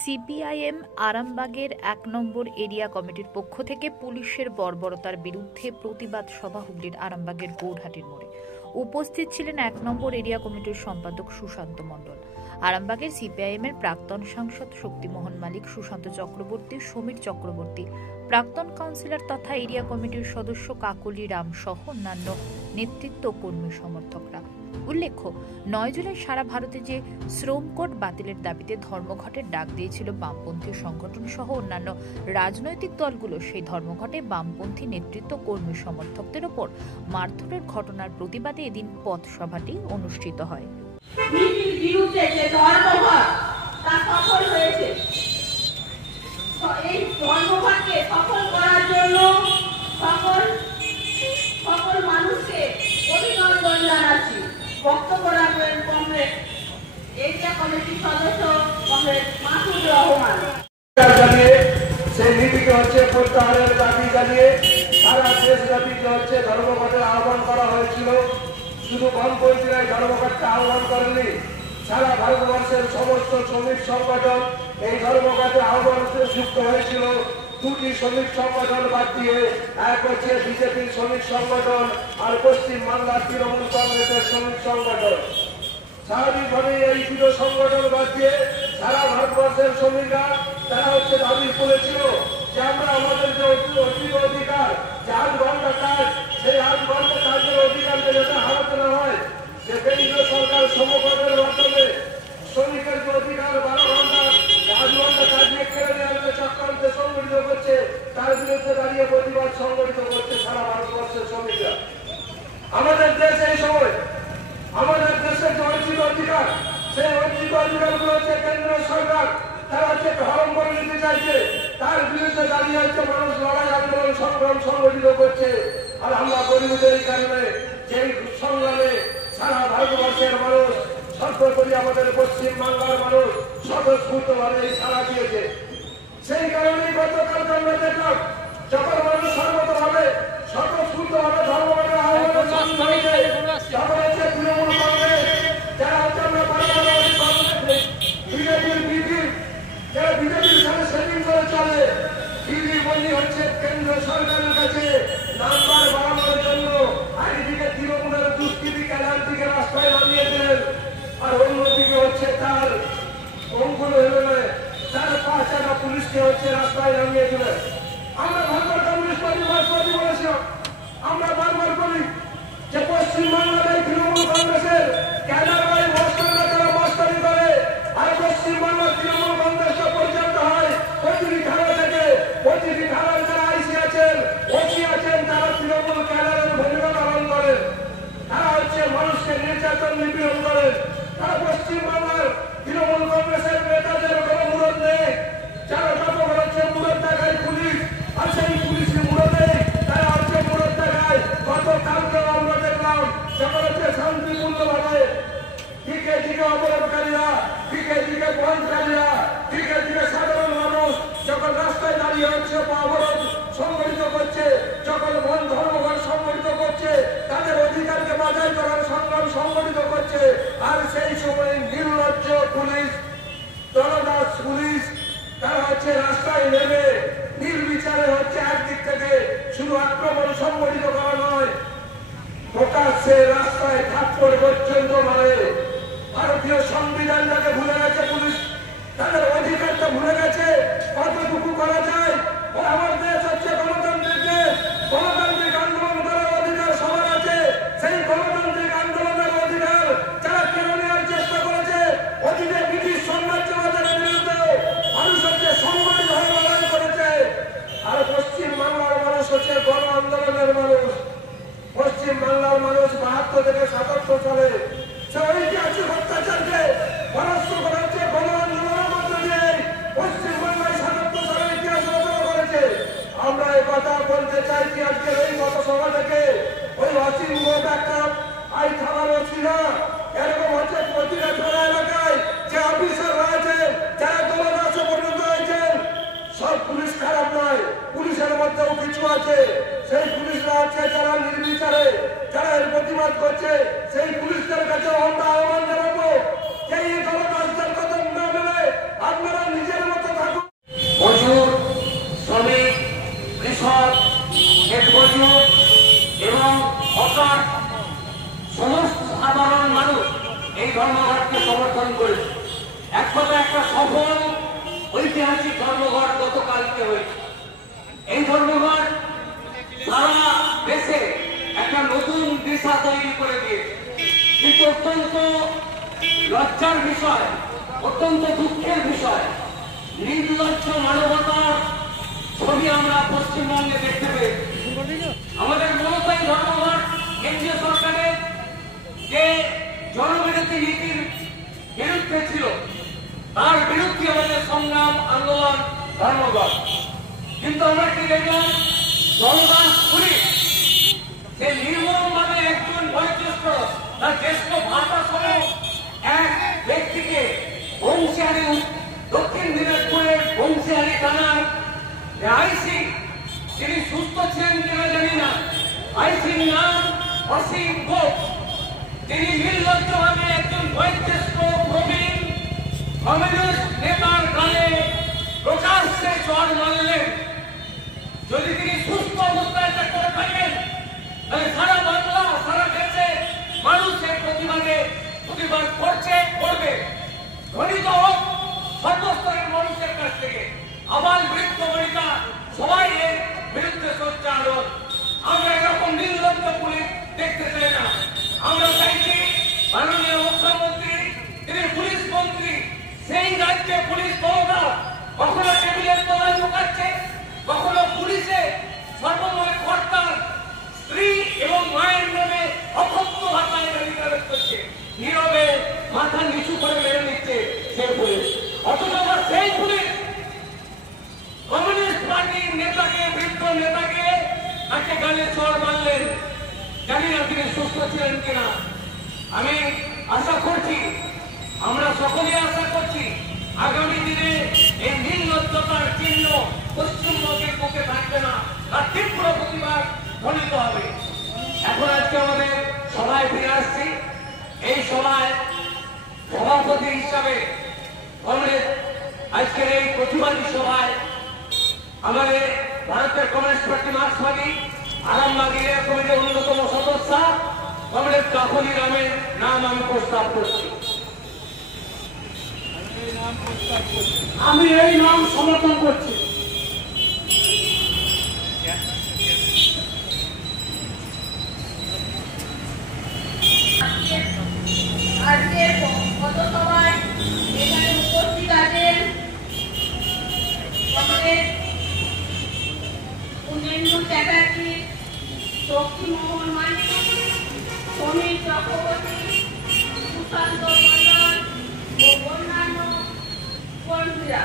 CPIM আরামবাগের ১ নম্বর area কমিটির পক্ষ থেকে পুলিশের বর্বরতার বিরুদ্ধে প্রতিবাদ সভা হুগলির আরামবাগের গৌরহাটির মোড়ে। উপস্থিত ছিলেন ১ নম্বর এরিয়া কমিটির সম্পাদক সুশান্ত মণ্ডল, আরামবাগের সিপিআইএমের প্রাক্তন সাংসদ শক্তিমোহন মালিক, সুশান্ত চক্রবর্তী, সমীর চক্রবর্তী, প্রাক্তন কাউন্সিলর তথা এরিয়া কমিটির সদস্য কাকলি রাম সহ অন্যান্য নেতৃত্ব কর্মী সমর্থকরা। উল্লেখ্য, ৯ জুলাই সারা ভারতে যে শ্রম কোড বাতিলের দাবিতে ধর্মঘটের ডাক দিয়েছিল বামপন্থী সংগঠন সহ অন্যান্য রাজনৈতিক দলগুলো, সেই ধর্মঘটে বামপন্থী নেতৃত্ব কর্মী সমর্থকদের ওপর মারধরের ঘটনার প্রতিবাদে এদিন পথসভাটি অনুষ্ঠিত হয়। এই ধর্মঘটকে সফল করার জন্য সকল মানুষকে অভিনন্দন জানাচ্ছি। বক্তব্য রাখবেন কংগ্রেস এরিয়া কমিটির সদস্য কংগ্রেস মাসুদ রহমান। সেই নীতিকে হচ্ছে প্রত্যাহারের দাবি জানিয়ে সারা দেশব্যাপী হচ্ছে ধর্মঘটের আহ্বান করা হয়েছিল। শুধু বামপন্থীরাই ধর্মঘটকে আহ্বান করেনি, সারা ভারতবর্ষের সমস্ত শ্রমিক সংগঠন এই ধর্মঘটের আহ্বানে যুক্ত হয়েছিল। দুটি শ্রমিক সংগঠন বাদ দিয়ে এক হচ্ছে বিজেপির শ্রমিক সংগঠন আর পশ্চিম বাংলার তৃণমূল কংগ্রেসের শ্রমিক সংগঠন। স্বাভাবিকভাবে এই দুটো সংগঠন বাদ দিয়ে সারা ভারতবর্ষের শ্রমিকরা তারা হচ্ছে দাবি করেছিল যে আমরা আমাদের যে অর্জিত অধিকার, যে ৮ ঘন্টা কাজ, সেই ৮ ঘন্টা কাজের অধিকারকে যাতে হারাতে না হয়, যে কেন্দ্রীয় সরকার সমকটের মাধ্যমে শ্রমিকের যে অধিকার ১২ ঘন্টা ৮ ঘন্টা কাজ নিয়ে কেড়ে নেওয়ার চক্রান্তে সংগঠিত করছে, তার বিরুদ্ধে দাঁড়িয়ে প্রতিবাদ সংগঠিত করছে সারা ভারতবর্ষের শ্রমিকরা। আমাদের দেশ এই সময় আমাদের দেশের যে অর্জিত অধিকার, সেই অর্জিত অধিকারগুলো হচ্ছে কেন্দ্রীয় সরকার তারা হচ্ছে হরণ করে নিতে চাইছে, তার বিরুদ্ধে দাঁড়িয়ে হচ্ছে মানুষ লড়াই আন্দোলন সংগ্রাম সংগঠিত করছে। আর আমরা গরিবদের এই কারণে যেই সংগ্রামে সারা ভারতবর্ষের মানুষ, সর্বোপরি আমাদের পশ্চিম বাংলার মানুষ স্বতঃস্ফূর্তভাবে সাড়া দিয়েছে। সেই কারণেই গতকালকে আমরা দেখলাম যখন মানুষ সর্বতভাবে স্বতঃস্ফূর্তভাবে ধর্মঘটের আহ্বান হয়েছে, তখন হচ্ছে তৃণমূল কংগ্রেস যারা হচ্ছে আমরা বিজেপির সাথে সেটিং করে চলে, দিল্লি বন্দি হচ্ছে কেন্দ্র সরকারের কাছে নাম্বার বাড়ানোর জন্য। একদিকে তৃণমূলের দুষ্কৃতি ক্যাডারটিকে রাস্তায় নামিয়েছিলেন, আর অন্যদিকে হচ্ছে তার অঙ্কুল হলে তার ৫ পুলিশকে হচ্ছে রাস্তায় নামিয়েছিলেন। আমরা ভারতের কমিউনিস্ট পার্টি মার্ক্সবাদী বলেছিলাম, আমরা বারবার বলি যে পশ্চিমবাংলার এই তৃণমূল কংগ্রেসের ক্যাডাররাই মস্তানরা তারা মস্তানি করে, আর পশ্চিমবাংলার তৃণমূল কংগ্রেসটা পরিচালিত হয় প্রতিটি ধারা থেকে। প্রতিটি ধারার যারা আইসি আছেন, ওসি আছেন, তারা তৃণমূল ক্যাডারের ভূমিকা পালন করেন। তারা হচ্ছে মানুষকে নির্যাতন নিপীড়ন করেন। তারা পশ্চিমবাংলার তৃণমূল কংগ্রেসের নেতাদের কোনো মুরত নেই, যারা যত হচ্ছে মুরত দেখায় পুলিশ, আর সেই পুলিশের মুরত নেই, তারা হচ্ছে মুরত দেখায়। গতকালকেও আমরা দেখলাম যখন হচ্ছে শান্তিপূর্ণভাবে দিকে দিকে অবরোধকারীরা, দিকে দিকে বন্ধকারীরা, দিকে দিকে সাধারণ মানুষ যখন রাস্তায় দাঁড়িয়ে হচ্ছে অবরোধ সংগঠিত করছে, যখন ধর্মঘট সংগঠিত করছে, তাদের অধিকারকে বাজায় করার সংগ্রাম সংগঠিত করছে, আর সেই সময় নির্লজ্জ পুলিশ, দলদাস পুলিশ তারা হচ্ছে রাস্তায় নেমে নির্বিচারে হচ্ছে একদিক থেকে শুধু আক্রমণ সংগঠিত করা নয়, প্রকাশ্যে রাস্তায় থাপ্পড় পর্যন্ত মারে। ভারতীয় সংবিধানটাকে ভুলে গেছে পুলিশ, তাদের অধিকারটা ভুলে গেছে। কতটুকু করা যায়? আমার দেশ হচ্ছে গণতান্ত্রিক দেশ, গণতান্ত্রিক আন্দোলন করার অধিকার সবার আছে। সেই গণতান্ত্রিক আন্দোলনের অধিকার যারা কেড়ে নেওয়ার চেষ্টা করেছে, অতীতে ব্রিটিশ সাম্রাজ্যবাদের বিরুদ্ধে মানুষ হচ্ছে সংগঠিত হয়ে লড়াই করেছে। আর পশ্চিম বাংলার মানুষ হচ্ছে গণ আন্দোলনের মানুষ। পশ্চিম বাংলার মানুষ ৭২ থেকে ৭৭ সালে সে ঐতিহাসিক অত্যাচারকে পরাস্ত করা হচ্ছে গণ আন্দোলনের মধ্য দিয়ে পশ্চিমবাংলায় ৭৭ সালের ইতিহাস রচনা করেছে। আমরা এই কথা বলতে চাইছি আজকের এই পথসভা থেকে, ওই অসীম একটা আই থানার ওসি না, এরকম হচ্ছে প্রতিটা থানা এলাকায় যে অফিসাররা আছেন, যারা দলদাসে পরিণত হয়েছেন, সব পুলিশ খারাপ নয়, পুলিশের মধ্যেও কিছু আছে। সেই পুলিশরা আছে যারা নির্বিচারে যারা এর প্রতিবাদ করছে, সেই পুলিশদের কাছে আমরা আহ্বান জানাবো যে এই দলদাসদের কথা না মেনে আপনারা নিজের ধর্মঘটকে সমর্থন করেছি। এক কথায় একটা সফল ঐতিহাসিক ধর্মঘট গতকালকে হয়েছে। এই ধর্মঘট সারা দেশে একটা নতুন দিশা তৈরি করে দিয়েছে। কিন্তু অত্যন্ত লজ্জার বিষয়, অত্যন্ত দুঃখের বিষয়, নির্লজ্জ মানবতার ছবি আমরা পশ্চিমবঙ্গে দেখতে পেয়েছি। আমাদের মমতাই ধর্মঘট কেন্দ্রীয় সরকারের যে জনবিরোধী নীতির বিরুদ্ধে ছিল, তার বিরুদ্ধে আমাদের সংগ্রাম আন্দোলন ধর্মঘট। কিন্তু আমরা কি দেখলাম, জনদাস পুলিশ যে নির্মমভাবে একজন বয়োজ্যেষ্ঠ তার জ্যেষ্ঠ ভাতা সহ এক ব্যক্তিকে বংশীহারি, দক্ষিণ দিনাজপুরের বংশীহারি থানার আইসি, তিনি সুস্থ ছিলেন কিনা জানি না, আইসির নাম অসীম ঘোষ, তিনি নির্লজ্জভাবে একজন বয়োজ্যেষ্ঠ প্রবীণ কমিউনিস্ট নেতার গালে প্রকাশ্যে চড় মারলেন। যদি তিনি সুস্থ অবস্থায় এটা করে থাকেন, তাহলে সারা বাংলা, সারা দেশে মানুষের প্রতিবাদ করবে। ধনিত হোক সর্বস্তরের মানুষের কাছ থেকে, আবার বৃদ্ধ বনিতা সবাই এর বিরুদ্ধে সোচ্চার হোক। আমরা এরকম নির্লজ্জ পুলিশ দেখতে চাই না। আমরা চাইছি মাননীয় মুখ্যমন্ত্রী, তিনি পুলিশ মন্ত্রী, সেই রাজ্যে পুলিশ ক্ষমতা কখনো টেবিলের তলায় লুকাচ্ছে, কখনো পুলিশে সর্বময় কর্তার স্ত্রী এবং মায়ের নামে অকথ্য ভাষায় গালিগালাজ করছে, নীরবে মাথা নিচু করে মেরে নিচ্ছে সেই পুলিশ। অথচ আবার সেই পুলিশ কমিউনিস্ট পার্টির নেতাকে, বৃদ্ধ নেতাকে তাকে গালে চড় মারলেন। জানি না তিনি সুস্থ ছিলেন কিনা। আমি আশা করছি, আমরা সকলেই আশা করছি, আগামী দিনে এই নির্লজ্জতার চিহ্ন পশ্চিমবঙ্গের বুকে থাকবে না, তার তীব্র প্রতিবাদ ধ্বনিত হবে। এখন আজকে আমাদের সভায় ফিরে আসছি। এই সভায় সভাপতি হিসাবে কংগ্রেস আজকের এই প্রতিবাদী সভায় আমাদের ভারতের কমিউনিস্ট পার্টি মার্ক্সবাদী আরামবাগ এরিয়া কমিটির অন্যতম সদস্য কংগ্রেস কাকলি রামের নাম আমি প্রস্তাব করছি। আমি এই নাম সমর্থন করছি। আজকের পথসভায় এখানে উপস্থিত আছেন কংগ্রেস উন্নয়ন চ্যাটার্জি, শক্তিমোহন মান্ডি, সমীর চক্রবর্তী, সুশান্ত মন্ডল ও অন্যান্য কর্মীরা।